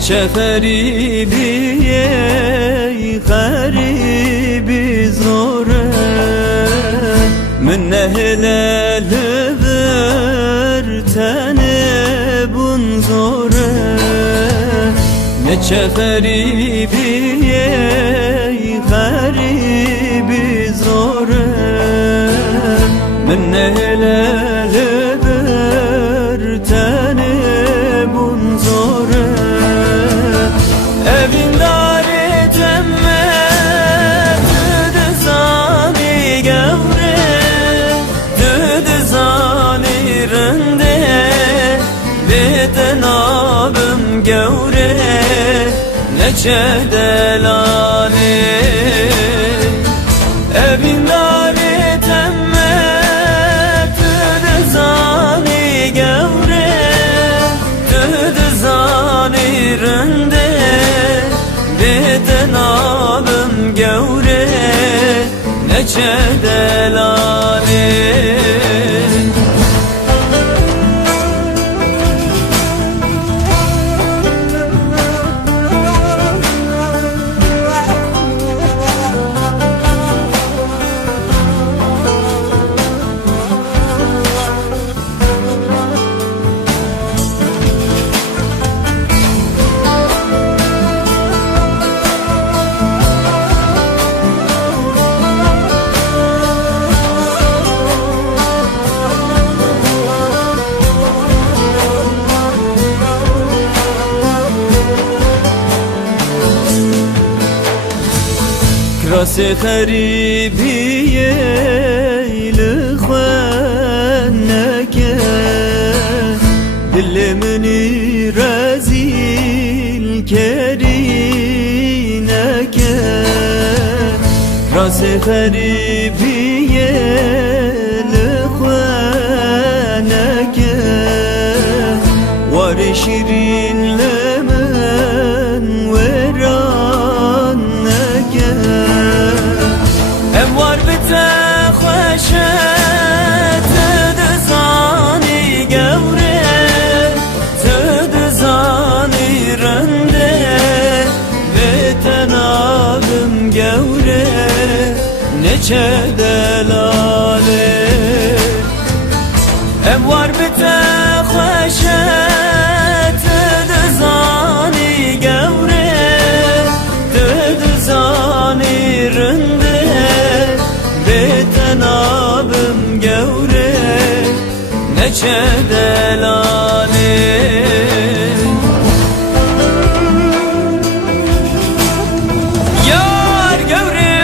نچه فریبیه غریبی زوره من نهلال برتنه بون زوره نچه فریبیه غریبی زوره من نهلال برتنه بون زوره evin dare temmet düdüzani gevre düdüzani rende beten abim gevre neçe delali evin dare temmet düdüzani gevre düdüzani rende beten abim gevre neçe delali راس خریبیه لخوانک دل منی رزیل کرینک راس خریبیه لخوانک وار شیرین لمن ورانک var bite xoşet düzani gevre düzani rende beten abim gevre neçe delale em var bite xoşet düzani gevre düzani rende beten abim gevre neçe delali yar gevre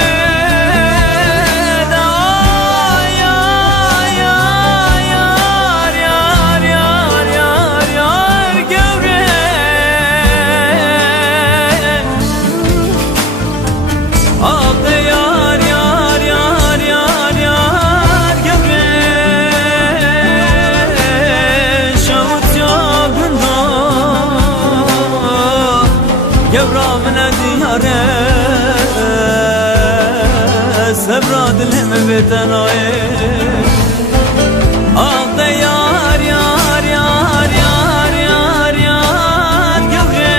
da yar yar yar yar yar yar yar gevre aldı yar yar yar yar yar gevre şavut yabında gevramına diyare sebra dilime beten aye aldı yar yar yar yar yar yar gevre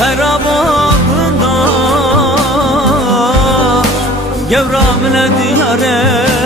harabında gevramına diyare